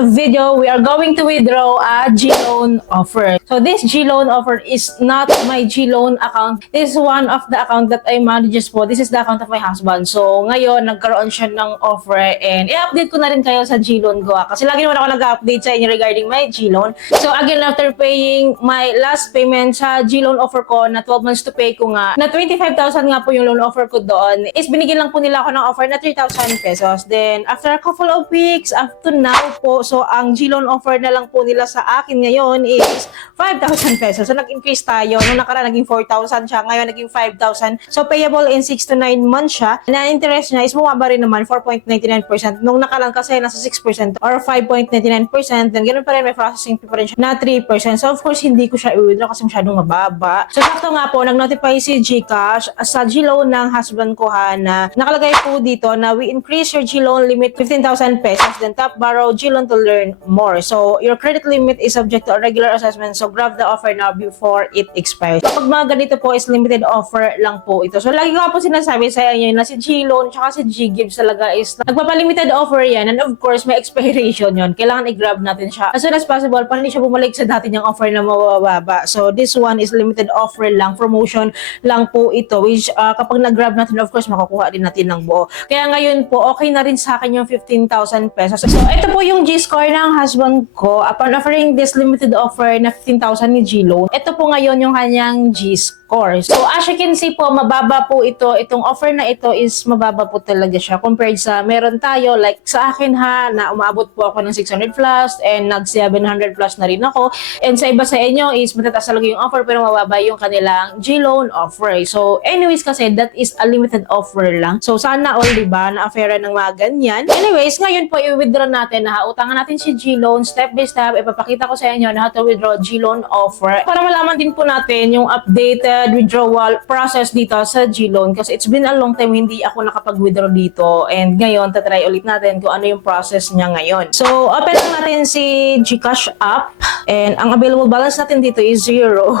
video, we are going to withdraw a G-Loan offer. So this G-Loan offer is not my G-Loan account. This is one of the account that I manages po. This is the account of my husband. So ngayon, nagkaroon siya ng offer and i-update ko na rin kayo sa G-Loan ko. Kasi lagi naman ako nag-update sa inyo regarding my G-Loan. So again, after paying my last payment sa G-Loan offer ko na 12 months to pay ko nga, na 25,000 nga po yung loan offer ko doon, is binigyan lang po nila ako ng offer na 3,000 pesos. Then after a couple of weeks, up to now po, so ang G-Loan offer na lang po nila sa akin ngayon is 5,000 pesos. So nag-increase tayo. Nung nakaraan naging 4,000 siya, ngayon naging 5,000. So payable in 6 to 9 months siya. Na interest niya is bumaba rin naman 4.99%. Nung nakaraan kasi nasa 6% or 5.99%. Then ganun pa rin, may processing fee pa rin siya na 3%. So of course hindi ko siya i-withdraw kasi masyadong mababa. So sakto nga po, nag-notify si GCash sa G-Loan ng husband ko na nakalagay po dito na we increase your G-Loan limit 15,000 pesos. Then tap borrow G-Loan to learn more. So your credit limit is subject to a regular assessment. So grab the offer now before it expires. Kapag mga ganito po is limited offer lang po ito. So lagi ko po sinasabi sa inyo na si G-Loan tsaka si G-Gives talaga is nagpapalimited offer yan. And of course may expiration yon. Kailangan i-grab natin siya as soon as possible para hindi siya bumalik sa dati niyang offer na mabababa. So this one is limited offer lang. Promotion lang po ito. Which kapag nag-grab natin, of course makukuha din natin ng buo. Kaya ngayon po okay na rin sa akin yung 15,000 pesos. So ito po yung G-score ng husband ko. Upon offering this limited offer na 15,000 ni G-Loan, ito po ngayon yung kanyang G-score. So as you can see po, mababa po ito. Itong offer na ito is mababa po talaga siya compared sa meron tayo. Like sa akin na umaabot po ako ng 600 plus and nag 700 plus na rin ako. And sa iba sa inyo is matataas talaga yung offer pero mababa yung kanilang G-Loan offer. So anyways kasi that is a limited offer lang. So sana all diba na affair ng mga ganyan. Anyways, ngayon po i-withdraw natin na utangan natin si G-Loan step by step. Ipapakita ko sa inyo na how to withdraw G-Loan offer para malaman din po natin yung updated withdrawal process dito sa G-Loan kasi it's been a long time hindi ako nakapag-withdraw dito and ngayon tatry ulit natin kung ano yung process niya ngayon. So open lang natin si GCash app and ang available balance natin dito is 0.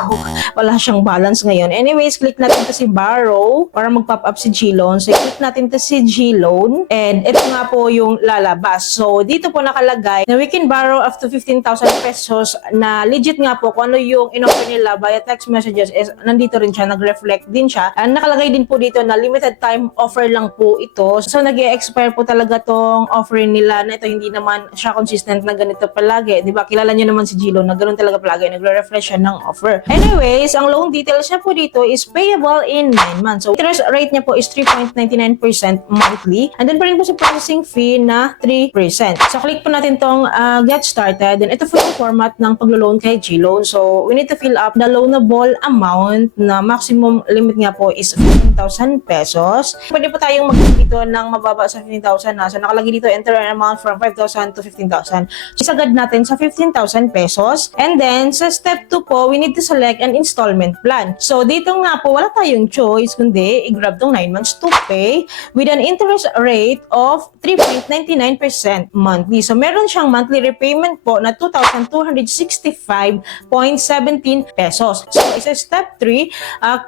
Wala siyang balance ngayon. Anyways, click natin to si borrow para mag-pop up si G-Loan. So click natin to si G-Loan and ito nga po yung lalabas. So dito po nakalagay na we can borrow up to 15,000 pesos na legit nga po kung ano yung in-offer nila via text messages is nandito rin siya, nag-reflect din siya. And nakalagay din po dito na limited time offer lang po ito. So nag-e-expire po talaga tong offer nila na ito hindi naman siya consistent na ganito palagi. Diba? Kilala nyo naman si G-Loan na ganun talaga palagi. Nagre-refresh siya ng offer. Anyways, ang loan details niya po dito is payable in 9 months. So interest rate niya po is 3.99% monthly. And then pa rin po si processing fee na 3%. So click po natin tong get started. Then ito po yung format ng paglo-loan kay G-Loan. So we need to fill up the loanable amount na maximum limit nga po is 15,000 pesos. Pwede po tayong mag-loan dito ng mababa sa 15,000 na. So nakalagay dito enter an amount from 5,000 to 15,000. Isagad natin sa 15,000 pesos. And then sa step 2 po, we need to select an installment plan. So dito nga po, wala tayong choice kundi i-grab tong 9 months to pay with an interest rate of 3.99% monthly. So meron siyang monthly repayment po na 2,265.17 pesos. So isa step 3,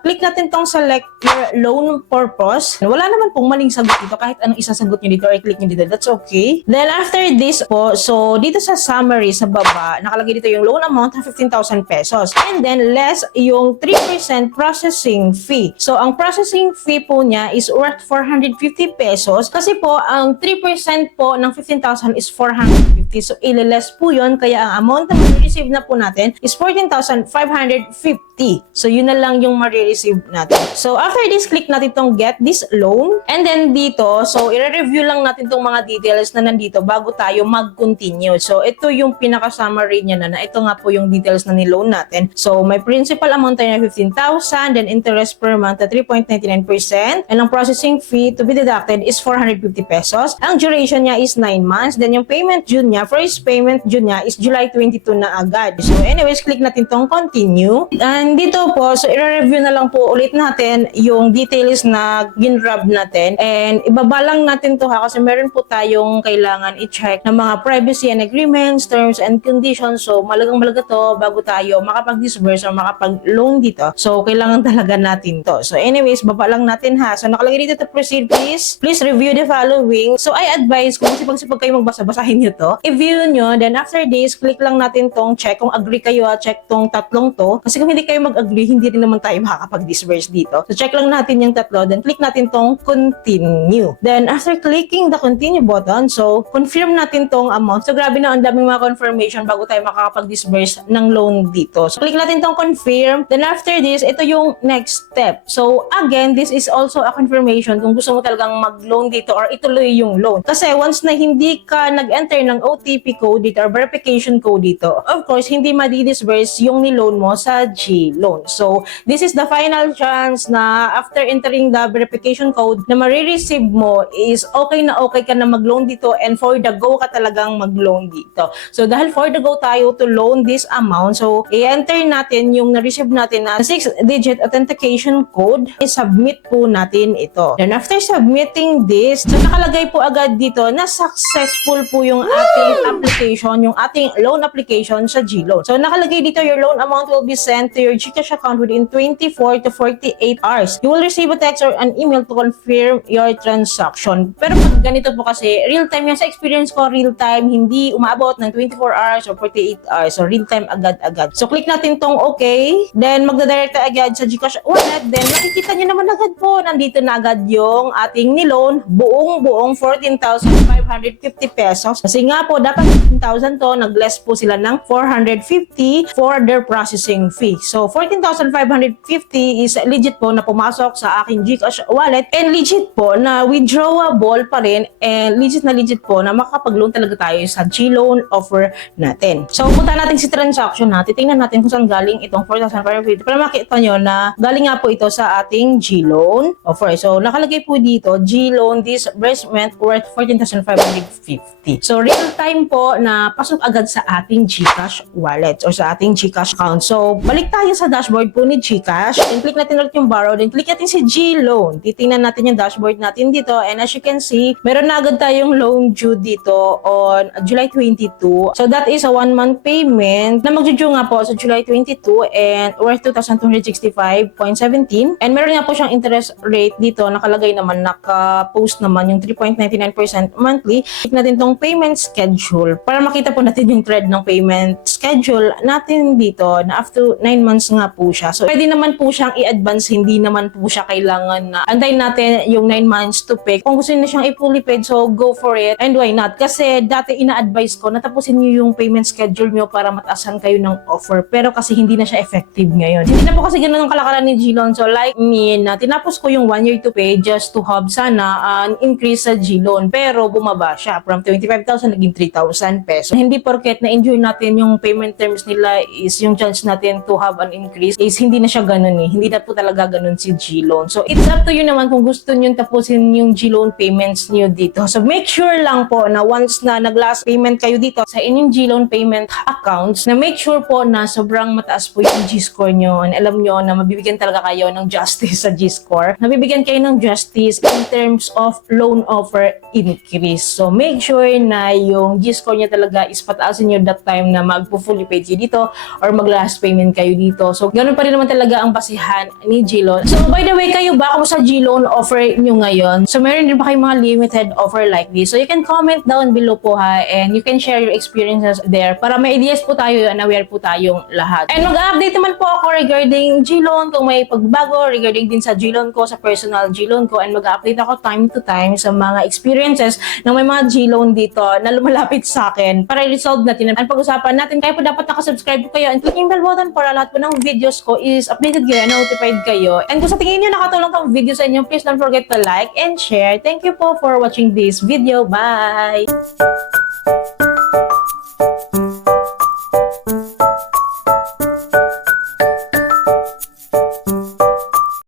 click natin tong select your loan purpose. Wala naman pong maling sagot dito kahit anong isasagot nyo dito or click nyo dito. That's okay. Then after this po, so dito sa summary sa baba, nakalagay dito yung loan amount ng 15,000 pesos. And then less yung 3% processing fee. So ang processing fee po niya is worth 450 pesos kasi po ang 3% po ng 15,000 is 450. So ililess po yun kaya ang amount na ma-receive na po natin is 14,550. So yun na lang yung ma-receive natin. So after this, click natin tong get this loan. And then dito, so i-review lang natin tong mga details na nandito bago tayo mag-continue. So ito yung pinaka-summary niya na ito nga po yung details na ni-loan natin. So may principal amount tayo na 15,000, then interest per month na 3.99%, and ang processing fee to be deducted is 450 pesos. Ang duration niya is 9 months, then yung payment due niya, first payment due niya is July 22 na agad. So anyways, click natin tong continue. And dito po, so i-review na lang po ulit natin yung details na ginrab natin. And ibabalang natin to ha kasi meron po tayong kailangan i-check ng mga privacy and agreements, terms and conditions. So malagang-malaga to bago tayo makapag-disburse or makapag-loan dito. So kailangan talaga natin to. So anyways, baba lang natin ha. So nakalagay dito to proceed, please review the following. So I advise kung sipag-sipag kayo magbasa-basahin nyo to, i-view nyo, then after this, click lang natin tong check. Kung agree kayo, check tong tatlong to. Kasi kung hindi kayo mag-agree, hindi rin naman tayo makakapag-disburse dito. So check lang natin yung tatlo, then click natin tong continue. Then after clicking the continue button, so confirm natin tong amount. So grabe na, ang daming mga confirmation bago tayo makakapag-disburse ng loan dito. So click natin tong confirm. Then after this, ito yung next step. So again, this is also a confirmation kung gusto mo talagang mag-loan dito or ituloy yung loan. Kasi once na hindi ka nag-enter ng OTP code dito or verification code dito, of course, hindi madi-disburse yung ni-loan mo sa G-Loan. So, this is the final chance na after entering the verification code na marireceive mo is okay ka na mag-loan dito and for the go ka talagang mag-loan dito. So, dahil for the go tayo to loan this amount, so, i-enter natin yung na-receive natin na 6-digit authentication code, i-submit po natin ito. Then, after submitting this, so nakalagay po agad dito na successful po yung ating application, yung ating loan application sa G-Loan. So nakalagay dito, your loan amount will be sent to your GCash account within 24 to 48 hours. You will receive a text or an email to confirm your transaction. Pero pag ganito po kasi, real time yan. Sa experience ko, real time, hindi umaabot ng 24 hours or 48 hours. So real time agad-agad. So click natin tong okay. Then magdadirect agad sa GCash wallet. Then makikita nyo naman agad po, nandito na agad yung ating ni-loan, buong 14,550 pesos. Kasi nga po, dapat 15,000 to, nag-less po sila ng 450 for their processing fee. So, 14,550 is legit po na pumasok sa aking GCash wallet and legit po na withdrawable pa rin and legit po na makakapag-loan talaga tayo sa G-Loan offer natin. So, punta natin si transaction na, titingnan natin kung saan galing itong 4,550 para makita nyo na galing nga po ito sa ating G-Loan offer. So, nakalagay po dito, G-Loan disbursement worth 14,550. So, real time po na pasok agad sa ating GCash wallet or sa ating GCash account. So, balik tayo sa dashboard po ni GCash. Then, click natin ulit yung borrow. Then, click natin si G-Loan. Titingnan natin yung dashboard natin dito. And as you can see, meron na agad tayong loan due dito on July 22. So, that is a 1-month payment na magdue nga po sa July 22 and worth 2,265.17. And meron nga po siyang interest rate dito. Nakalagay naman, naka-post naman yung 3.99% monthly. Click natin tong payment schedule para makita po natin yung thread ng payment schedule natin dito na after 9 months nga po siya. So, pwede naman po siyang i-advance. Hindi naman po siya kailangan na antayin natin yung 9 months to pay. Kung gusto niyo siyang i-fully paid, so go for it. And why not? Kasi dati ina-advise ko na tapusin niyo yung payment schedule niyo para mataasan kayo ng offer. Pero kasi hindi na siya effective ngayon. Hindi na po kasi ganun ang kalakaran ni G-Loan. So, like me, na tinapos ko yung 1 year to pay just to have sana an increase sa G-Loan. Pero bumaba siya. From 25,000 naging 3,000 pesos. Hindi porket na-enjoy natin yung payment terms nila is yung chance natin to have an increase is hindi na siya ganun eh. Hindi na po talaga ganun si G-Loan. So, it's up to you naman kung gusto nyo tapusin yung G-Loan payments nyo dito. So, make sure lang po na once na nag-last payment kayo dito sa inyong G-Loan payment accounts, na make sure po na sobrang mataas po yung G-score nyo. And alam nyo na mabibigyan talaga kayo ng justice sa G-score. Nabibigyan kayo ng justice in terms of loan offer increase. So, make sure na yung G-score niya talaga is pataasin nyo that time na mag-fully paid kayo dito or mag-last payment kayo dito. So, ganun pa rin naman talaga ang basihan ni G-Loan. So, by the way, kayo ba kung sa G-Loan offer nyo ngayon? So, meron din ba kayong mga limited offer like this? So, you can comment down below po ha and you can share your experiences there para may ideas po tayo and aware po tayong lahat. And mag-update naman po ako regarding G-Loan kung may pagbago regarding din sa G-Loan ko, sa personal G-Loan ko, and mag-update ako time to time sa mga experiences ng may mga G-Loan dito na lumalapit sa akin para i-resolve natin ang pag-usapan natin. Kaya po dapat nakasubscribe po kayo and click yung bell button para lahat po ng videos ko is updated kayo, notified kayo. And kung sa tingin nyo nakatulong tong video sa inyo, please don't forget to like and share. Thank you po for watching this video. Bye!